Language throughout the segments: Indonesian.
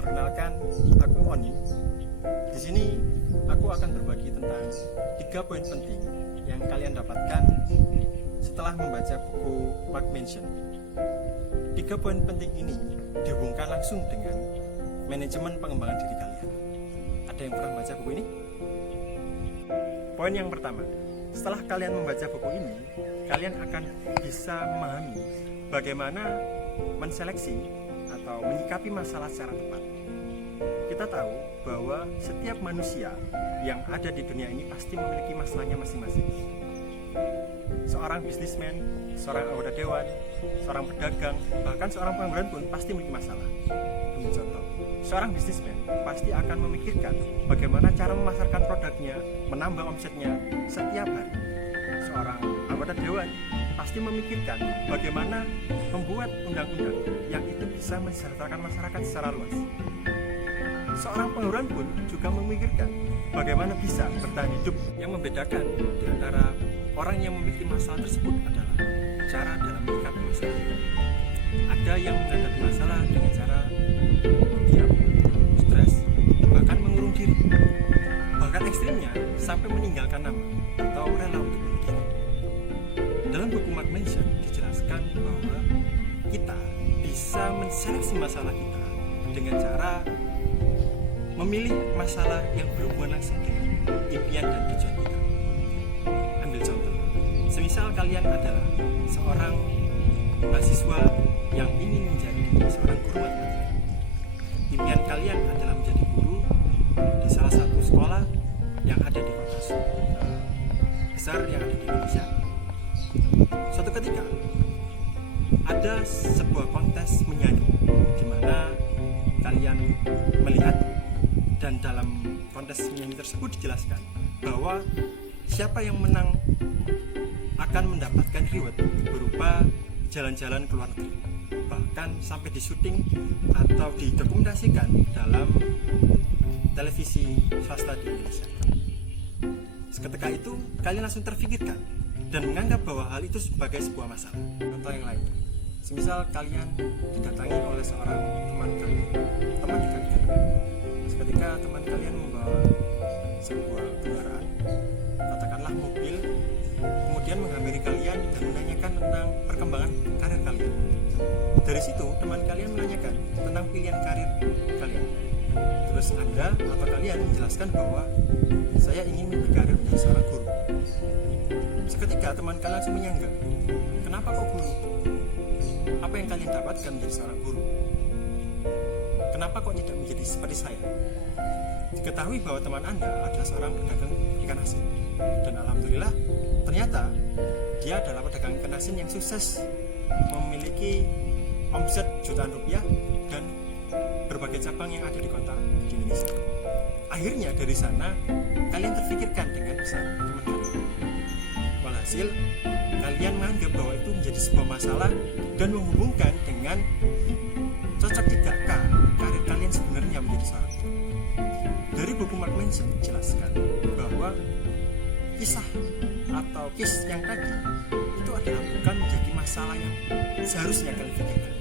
Perkenalkan, aku Oni. Di sini aku akan berbagi tentang 3 poin penting yang kalian dapatkan setelah membaca buku Mark Manson. 3 poin penting ini dihubungkan langsung dengan manajemen pengembangan diri kalian. Ada yang pernah baca buku ini? Poin yang pertama, setelah kalian membaca buku ini, kalian akan bisa memahami bagaimana menseleksi atau menyikapi masalah secara tepat. Kita tahu bahwa setiap manusia yang ada di dunia ini pasti memiliki masalahnya masing-masing. Seorang bisnismen, seorang anggota dewan, seorang pedagang, bahkan seorang pengangguran pun pasti memiliki masalah. Ambil contoh, seorang bisnismen pasti akan memikirkan bagaimana cara memasarkan produknya, menambah omsetnya setiap hari. Seorang anggota dewan pasti memikirkan bagaimana membuat undang-undang yang itu bisa mensejahterakan masyarakat secara luas. Seorang pengangguran pun juga memikirkan bagaimana bisa bertahan hidup. Yang membedakan di antara orang yang memiliki masalah tersebut adalah cara dalam menyikapi masalah. Ada yang menghadapi masalah dengan cara diam, stres, bahkan mengurung diri. Bahkan ekstrimnya sampai meninggalkan nama atau rela untuk bunuh diri. Dalam buku Mark Manson dijelaskan bahwa kita bisa menseleksi masalah kita dengan cara memilih masalah yang berhubungan langsung dengan impian dan tujuan kita. Ambil contoh, semisal kalian adalah seorang mahasiswa yang ingin menjadi seorang guru matematika. Impian kalian adalah menjadi guru di salah satu sekolah yang ada di kota besar yang ada di Indonesia. Suatu ketika ada sebuah kontes menyanyi di mana kalian melihat, dan dalam kontes menyanyi tersebut dijelaskan bahwa siapa yang menang akan mendapatkan reward berupa jalan-jalan ke luar negeri, bahkan sampai disyuting atau didokumentasikan dalam televisi swasta di Indonesia. Seketika itu kalian langsung terfikirkan dan menganggap bahwa hal itu sebagai sebuah masalah. Contoh yang lain, semisal kalian didatangi oleh seorang teman kalian, teman dekat kalian. Ketika teman kalian membawa sebuah kendaraan, katakanlah mobil, kemudian menghampiri kalian dan menanyakan tentang perkembangan karir kalian. Dari situ teman kalian menanyakan tentang pilihan karir kalian. Terus Anda atau kalian menjelaskan bahwa saya ingin berkarir menjadi seorang guru. Seketika teman kalian langsung menyanggah, kenapa kok guru? Apa yang kalian dapatkan menjadi seorang guru? Kenapa kok tidak menjadi seperti saya? Diketahui bahwa teman Anda adalah seorang pedagang ikan asin, dan alhamdulillah ternyata dia adalah pedagang ikan asin yang sukses, memiliki omset jutaan rupiah dan berbagai cabang yang ada di kota di Indonesia. Akhirnya dari sana kalian terfikirkan dengan pesan teman kalian. Walhasil kalian menganggap bahwa itu menjadi sebuah masalah dan menghubungkan dengan cocok tidakkah karir kalian sebenarnya menjadi seorang guru. Dari buku Mark Manson dijelaskan bahwa kisah atau yang tadi itu adalah bukan menjadi masalah yang seharusnya kalian pikirkan,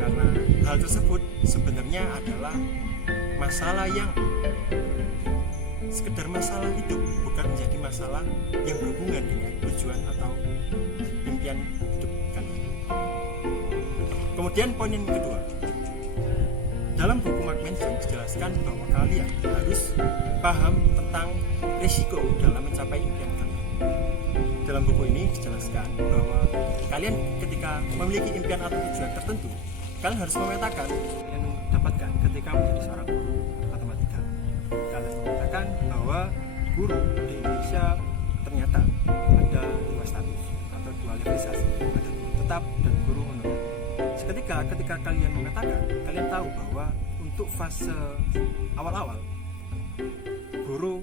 karena hal tersebut sebenarnya adalah masalah yang sekedar masalah hidup, bukan menjadi masalah yang berhubungan dengan tujuan atau impian hidup kalian. Kemudian poin yang kedua, dalam buku Mark Manson dijelaskan bahwa kalian harus paham tentang risiko dalam mencapai impian kalian. Dalam buku ini dijelaskan bahwa kalian ketika memiliki impian atau tujuan tertentu, kalian harus memetakan yang dapatkan ketika menjadi seorang guru matematika. Kalian memetakan bahwa guru di Indonesia ternyata ada 2 status atau 2 levelisasi, ada guru tetap dan guru honorer. Ketika kalian memetakan, kalian tahu bahwa untuk fase awal-awal guru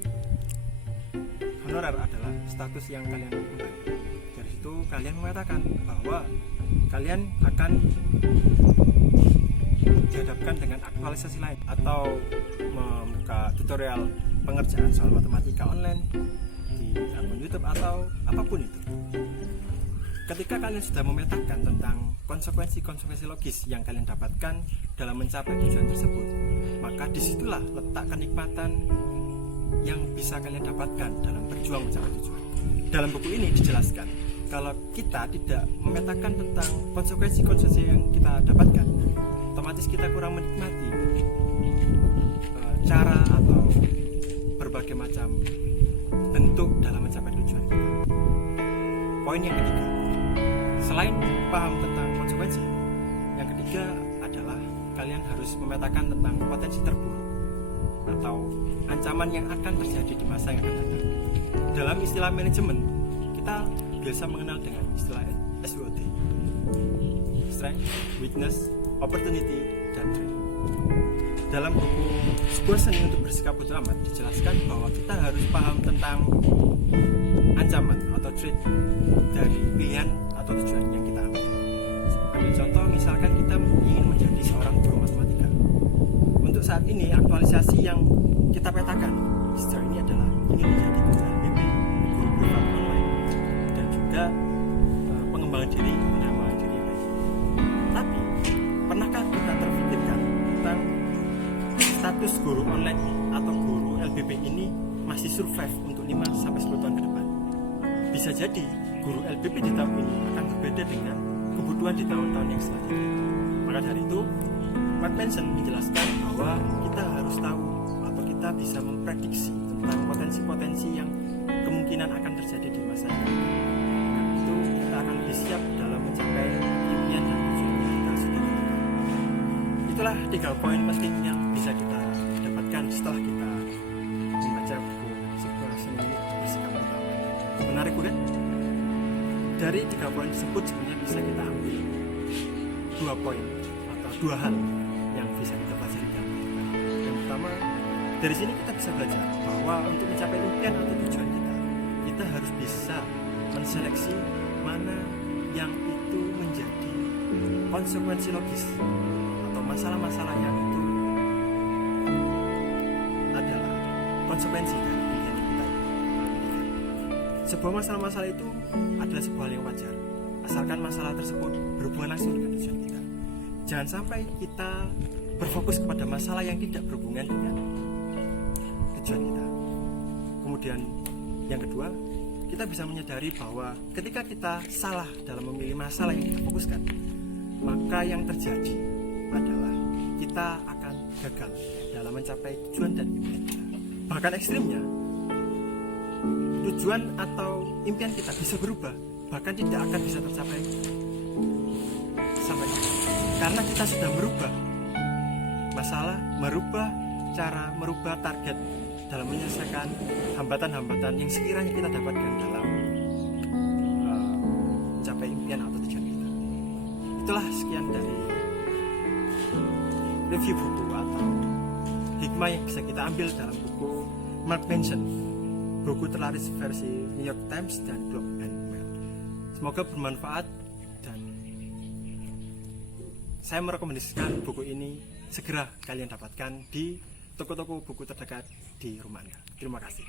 honorer adalah status yang kalian emban. Dari situ kalian memetakan bahwa kalian akan dihadapkan dengan aktualisasi lain atau membuka tutorial pengerjaan soal matematika online di akun YouTube atau apapun itu. ketika kalian sudah memetakan tentang konsekuensi-konsekuensi logis yang kalian dapatkan dalam mencapai tujuan tersebut, maka disitulah letak kenikmatan yang bisa kalian dapatkan dalam berjuang mencapai tujuan. Dalam buku ini dijelaskan, kalau kita tidak memetakan tentang konsekuensi-konsekuensi yang kita dapatkan, otomatis kita kurang menikmati cara atau berbagai macam bentuk dalam mencapai tujuan kita. Poin yang ketiga, selain paham tentang konsekuensi, yang ketiga adalah kalian harus memetakan tentang potensi terburuk atau ancaman yang akan terjadi di masa yang akan datang. Dalam istilah manajemen, kita biasa mengenal dengan istilah SWOT: Strength, Weakness, Opportunity, dan Threat. Dalam buku Sebuah Seni untuk Bersikap Bodo Amat dijelaskan bahwa kita harus paham tentang ancaman atau threat dari pilihan atau tujuan yang kita ambil. Ambil contoh, misalkan kita ingin menjadi seorang guru matematika. Untuk saat ini aktualisasi yang kita petakan sejauh ini adalah ingin menjadi guru LPP, guru privat online, dan juga pengembangan diri yang lain. Tapi pernahkah kita terpikirkan tentang status guru online atau guru LPP ini masih survive untuk 5-10 tahun ke depan? Bisa jadi guru LPP di tahun ini akan berbeda dengan kebutuhan di tahun-tahun yang selanjutnya. Maka dari itu, Mark Manson menjelaskan bahwa kita harus tahu atau kita bisa memprediksi tentang potensi-potensi yang kemungkinan akan terjadi di masa yang akan datang. Dengan itu, kita akan lebih siap dalam mencapai impian dan tujuan yang kita sudah tentukan. Itulah 3 poin penting yang bisa kita dapatkan setelah kita membaca buku Sebuah Seni Bersikap Bodo Amat. Menarik bukan? Dari 3 poin tersebut sebenarnya bisa kita ambil 2 poin atau 2 hal yang bisa kita pelajari dalam kehidupan. Yang pertama, dari sini kita bisa belajar bahwa untuk mencapai impian atau tujuan kita harus bisa menseleksi mana yang itu menjadi konsekuensi logis atau masalah-masalah yang itu adalah konsekuensi dari pilihan yang kita miliki. Sebuah masalah-masalah itu adalah sebuah hal yang wajar, asalkan masalah tersebut berhubungan langsung dengan tujuan kita. Jangan sampai kita berfokus kepada masalah yang tidak berhubungan dengan tujuan kita. Kemudian yang kedua, kita bisa menyadari bahwa ketika kita salah dalam memilih masalah yang kita fokuskan, maka yang terjadi adalah kita akan gagal dalam mencapai tujuan dan impian kita. Bahkan ekstrimnya, tujuan atau impian kita bisa berubah, bahkan tidak akan bisa tercapai sampai karena kita sudah merubah masalah, merubah target dalam menyelesaikan hambatan-hambatan yang sekiranya kita dapatkan dalam mencapai impian atau tujuan kita. Itulah sekian dari review buku atau hikmah yang bisa kita ambil dalam buku Mark Manson, buku terlaris versi New York Times dan Globe and Mail. Semoga bermanfaat dan saya merekomendasikan buku ini segera kalian dapatkan di toko-toko buku terdekat di rumah Anda. Terima kasih.